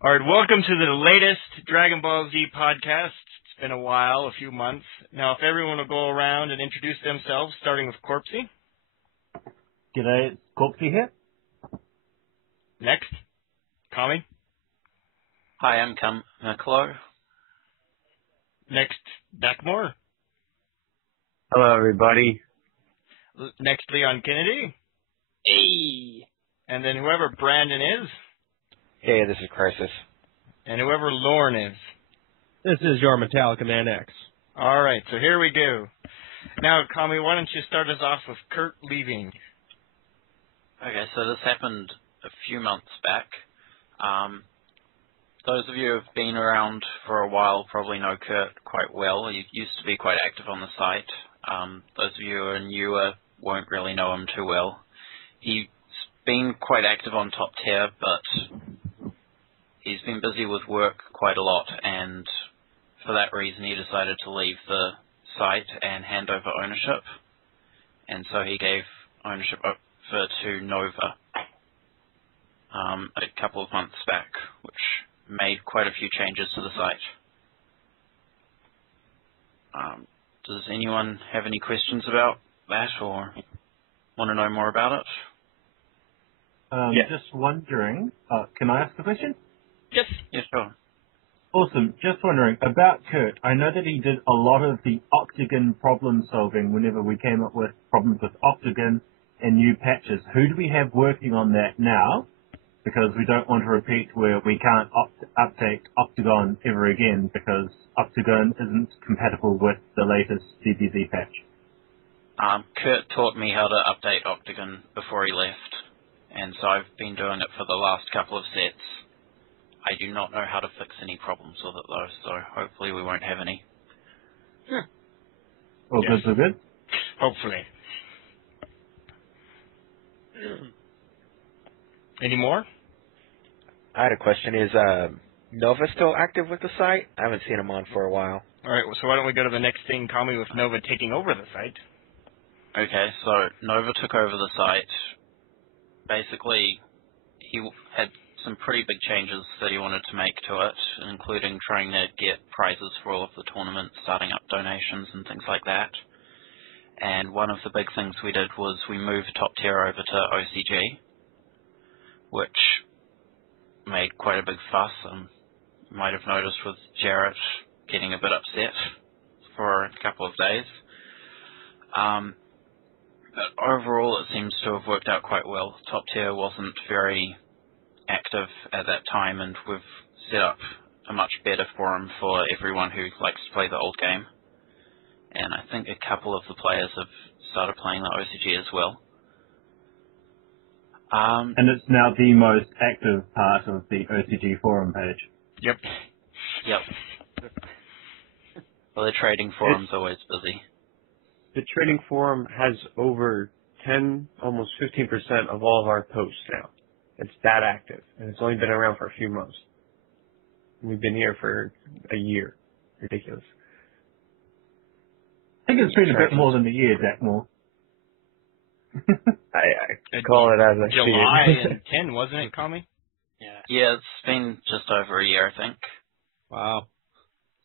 All right, welcome to the latest Dragon Ball Z podcast. It's been a while, a few months. Now, if everyone will go around and introduce themselves, starting with Corpsey. G'day, it's Corpsey here. Next, Kami. Hi, I'm Clo. Next, Beckmore. Hello, everybody. Next, Leon Kennedy. Hey. And then whoever Brandon is. Hey, this is Crisis. And whoever Lorne is. This is your Metallica Man X. All right, so here we go. Now, Kami, why don't you start us off with Kurt leaving? Okay, so this happened a few months back. Those of you who have been around for a while probably know Kurt quite well. He used to be quite active on the site. Those of you who are newer won't really know him too well. He's been quite active on Top Tier, but he's been busy with work quite a lot, and for that reason he decided to leave the site and hand over ownership. And so he gave ownership over to Nova a couple of months back, which made quite a few changes to the site. Does anyone have any questions about that or want to know more about it? Just wondering, can I ask a question? Yes. Yeah, sure. Awesome. Just wondering about Kurt. I know that he did a lot of the Octagon problem solving whenever we came up with problems with Octagon and new patches. Who do we have working on that now? Because we don't want to repeat where we can't update Octagon ever again because Octagon isn't compatible with the latest DBZ patch. Kurt taught me how to update Octagon before he left, and so I've been doing it for the last couple of sets. I do not know how to fix any problems with it though, so hopefully we won't have any. All Yes. good, so good? Hopefully. Any more? I had a question. Is Nova still active with the site? I haven't seen him on for a while. All right, so why don't we go to the next thing, Kami, with Nova taking over the site. Okay, so Nova took over the site. Basically, he had some pretty big changes that he wanted to make to it, including trying to get prizes for all of the tournaments, starting up donations and things like that. And one of the big things we did was we moved Top Tier over to OCG, which made quite a big fuss. You might have noticed with Jarrett getting a bit upset for a couple of days. But overall, it seems to have worked out quite well. Top Tier wasn't very active at that time, and we've set up a much better forum for everyone who likes to play the old game. And I think a couple of the players have started playing the OCG as well. And it's now the most active part of the OCG forum page. Yep. Yep. Well, the trading forum's always busy. The trading forum has over 10, almost 15% of all of our posts now. It's that active, and it's only been around for a few months. We've been here for a year. Ridiculous. I think it's been a bit more than a year, Jack Moore. I call it as I see July it. and 10, wasn't it, Kami? Yeah, it's been just over a year, I think. Wow.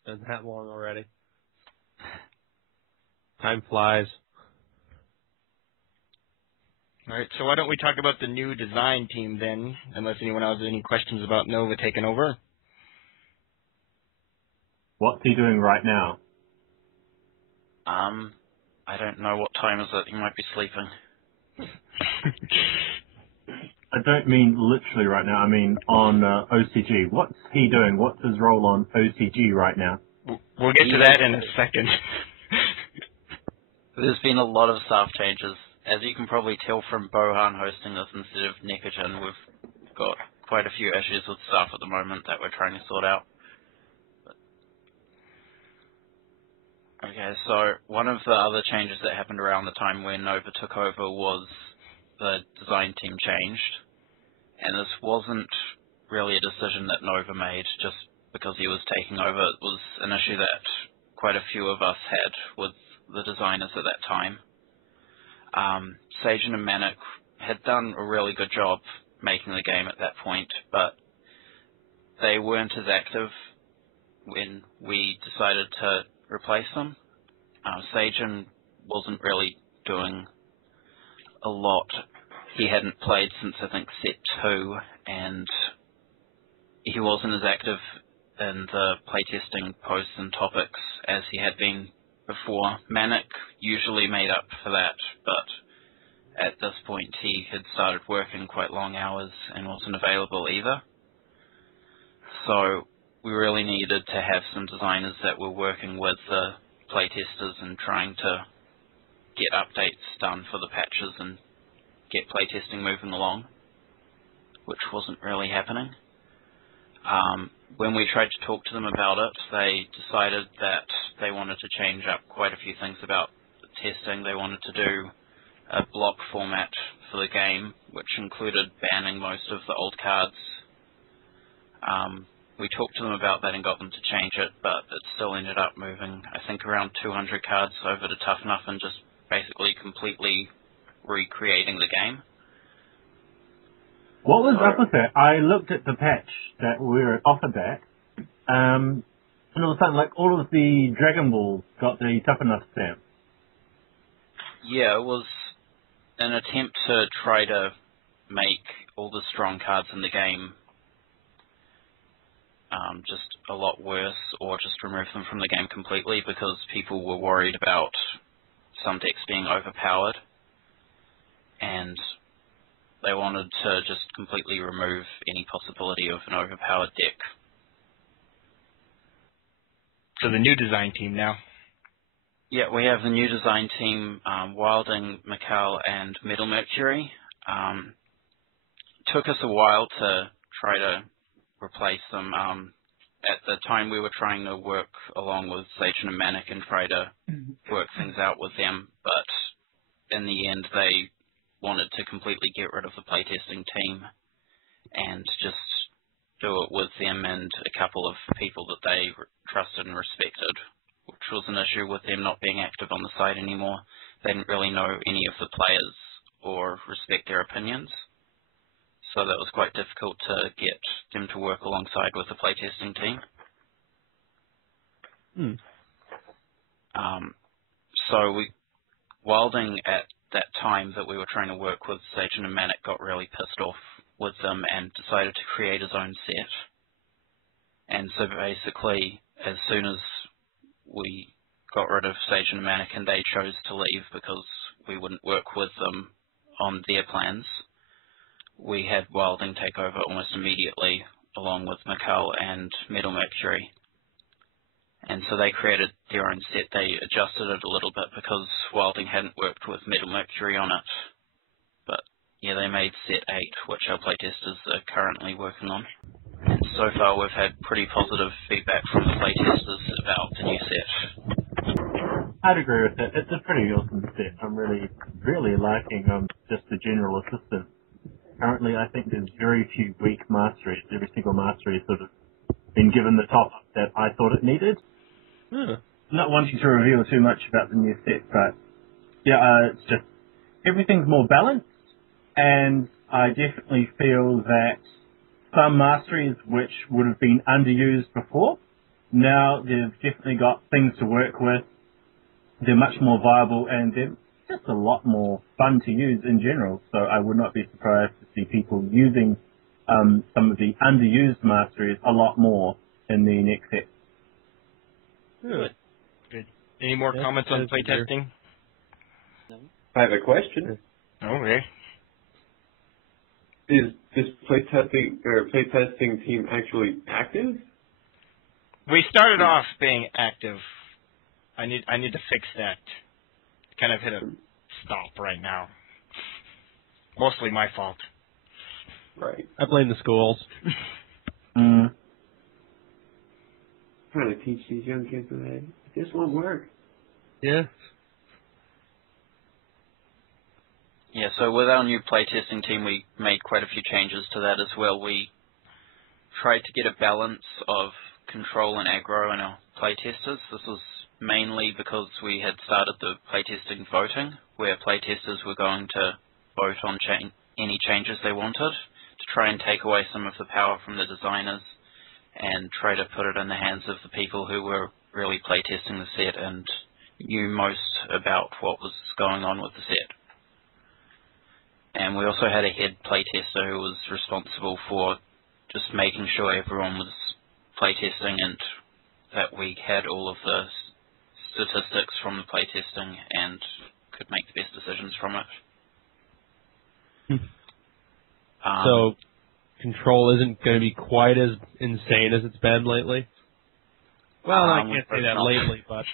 Been that long already. Time flies. All right, so why don't we talk about the new design team then, unless anyone else has any questions about Nova taking over? What's he doing right now? I don't know what time is it. He might be sleeping. I don't mean literally right now, I mean on OCG. What's he doing? What's his role on OCG right now? We'll get to that in a second. There's been a lot of staff changes. As you can probably tell from Bohan hosting this instead of Nekajin, we've got quite a few issues with staff at the moment that we're trying to sort out. Okay, so one of the other changes that happened around the time when Nova took over was the design team changed. And this wasn't really a decision that Nova made just because he was taking over. It was an issue that quite a few of us had with the designers at that time. Sagen and Manic had done a really good job making the game at that point, but they weren't as active when we decided to replace them. Sagen wasn't really doing a lot. He hadn't played since, I think, set 2, and he wasn't as active in the playtesting posts and topics as he had been before. Manic usually made up for that, but at this point he had started working quite long hours and wasn't available either. So we really needed to have some designers that were working with the playtesters and trying to get updates done for the patches and get playtesting moving along, which wasn't really happening. When we tried to talk to them about it, they decided that they wanted to change up quite a few things about the testing. They wanted to do a block format for the game, which included banning most of the old cards. We talked to them about that and got them to change it, but it still ended up moving, I think, around 200 cards over to Tough Enough and just basically completely recreating the game. What was up with that? I looked at the patch that we were offered that, and all of a sudden, like, all of the Dragon Balls got the Tough Enough stamp. Yeah, it was an attempt to try to make all the strong cards in the game just a lot worse, or just remove them from the game completely, because people were worried about some decks being overpowered, and they wanted to just completely remove any possibility of an overpowered deck. So the new design team now. Yeah, we have the new design team, Wilding, Mikal, and Metal Mercury. Took us a while to try to replace them. At the time we were trying to work along with Sagen and Manic and try to work things out with them, but in the end they wanted to completely get rid of the playtesting team and just do it with them and a couple of people that they trusted and respected, which was an issue with them not being active on the site anymore. They didn't really know any of the players or respect their opinions, so that was quite difficult to get them to work alongside with the playtesting team. So Wilding at that time that we were trying to work with Sagen and Manic got really pissed off with them and decided to create his own set. And so basically, as soon as we got rid of Sagen and Manic and they chose to leave because we wouldn't work with them on their plans, we had Wilding take over almost immediately, along with Mikal and Metal Mercury. And so they created their own set. They adjusted it a little bit because Wilding hadn't worked with Metal Mercury on it. But yeah, they made set 8, which our playtesters are currently working on. And so far we've had pretty positive feedback from the playtesters about the new set. I'd agree with that. It's a pretty awesome set. I'm really liking just the general assistance. Currently, I think there's very few weak masteries. Every single mastery has sort of been given the top that I thought it needed. Not wanting to reveal too much about the new set, but yeah, it's just everything's more balanced, and I definitely feel that some masteries which would have been underused before, now they've definitely got things to work with. They're much more viable, and they're just a lot more fun to use in general. So I would not be surprised to see people using some of the underused masteries a lot more in the next set. Good. Any more comments on playtesting? I have a question. Okay. Is this playtesting team actually active? We started off being active. I need to fix that. Kind of hit a stop right now. Mostly my fault. Right. I blame the schools. Trying to teach these young kids that this won't work. Yeah. Yeah, so with our new playtesting team, we made quite a few changes to that as well. We tried to get a balance of control and aggro in our playtesters. This was mainly because we had started the playtesting voting, where playtesters were going to vote on any changes they wanted to try and take away some of the power from the designers and try to put it in the hands of the people who were really playtesting the set and knew most about what was going on with the set. And we also had a head playtester who was responsible for just making sure everyone was playtesting and that we had all of the statistics from the playtesting and could make the best decisions from it. So Control isn't going to be quite as insane as it's been lately? Well, I can't say that lately, but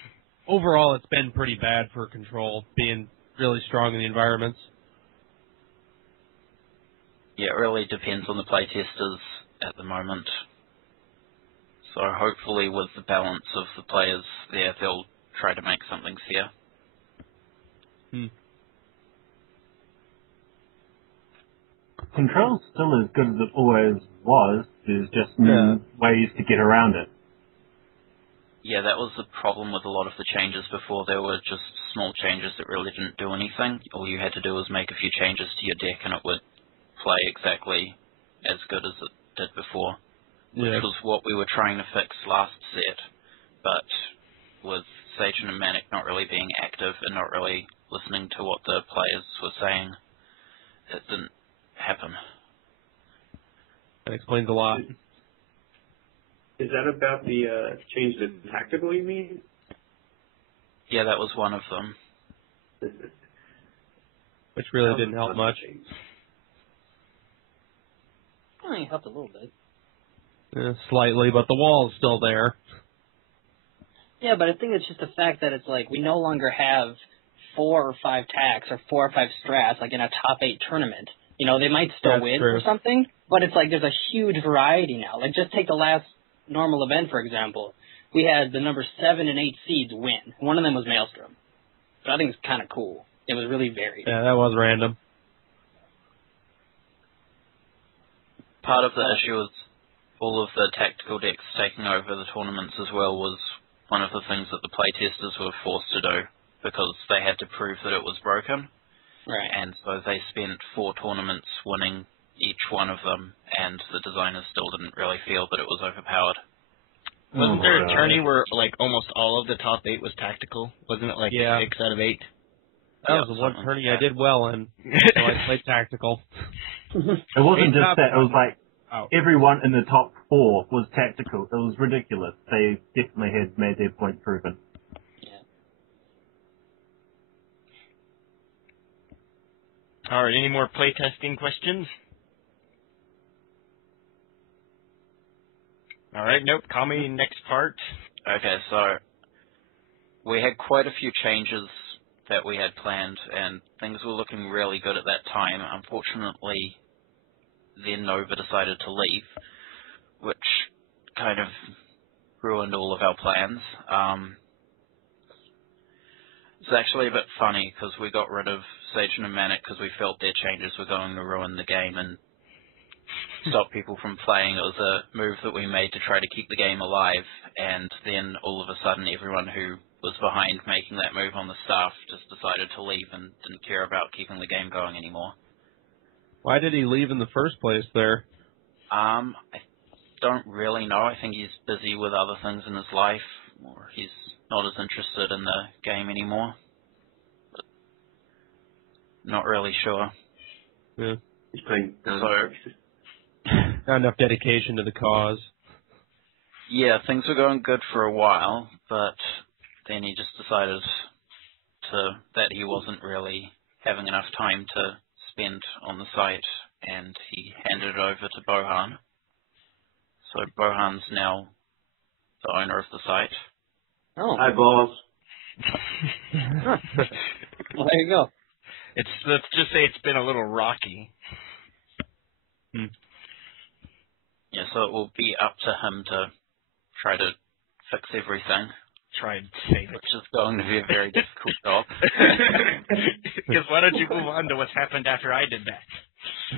overall it's been pretty bad for Control, being really strong in the environments. Yeah, it really depends on the playtesters at the moment. So hopefully with the balance of the players there, they'll try to make something fair. Control's still as good as it always was. There's just new ways to get around it. Yeah, that was the problem with a lot of the changes before. There were just small changes that really didn't do anything. All you had to do was make a few changes to your deck and it would play exactly as good as it did before, which was what we were trying to fix last set. But with Sage and Manic not really being active and not really listening to what the players were saying, it didn't happen. That explains a lot. Is that about the change to tactical, you mean? Yeah, that was one of them. Which really didn't help much. Well, it helped a little bit. Slightly, but the wall is still there. Yeah, but I think it's just the fact that it's like we no longer have 4 or 5 tacks or 4 or 5 strats like in a top 8 tournament. You know, they might still win or something, but it's like there's a huge variety now. Like just take the last normal event, for example. We had the number 7 and 8 seeds win. One of them was Maelstrom. So I think it's kind of cool. It was really varied. Yeah, that was random. Part of the issue was all of the tactical decks taking over the tournaments as well was one of the things that the playtesters were forced to do because they had to prove that it was broken. Right. And so they spent 4 tournaments winning each one of them, and the designers still didn't really feel that it was overpowered. Wasn't there a tourney where like almost all of the top 8 was tactical? Wasn't it like 6 out of 8? That was the one tourney I did well in, so I played tactical. It wasn't just that, it was like everyone in the top 4 was tactical. It was ridiculous. They definitely had made their point proven. All right, any more playtesting questions? All right, nope. Call me next part. Okay, so we had quite a few changes that we had planned, and things were looking really good at that time. Unfortunately, then Nova decided to leave, which kind of ruined all of our plans. It's actually a bit funny because we got rid of Sage and Manic because we felt their changes were going to ruin the game and stop people from playing. It was a move that we made to try to keep the game alive, and then all of a sudden everyone who was behind making that move on the staff just decided to leave and didn't care about keeping the game going anymore. Why did he leave in the first place there? I don't really know. I think he's busy with other things in his life, or he's not as interested in the game anymore. But not really sure. Yeah. He's playing Not enough dedication to the cause. Yeah, things were going good for a while, but then he just decided that he wasn't really having enough time to spend on the site, and he handed it over to Bohan. So Bohan's now the owner of the site. Oh. Hi, boss. Well, there you go. Let's just say it's been a little rocky. Yeah, so it will be up to him to try to fix everything. Try and save it. Which is going to be a very difficult job. Because why don't you move on to what's happened after I did that?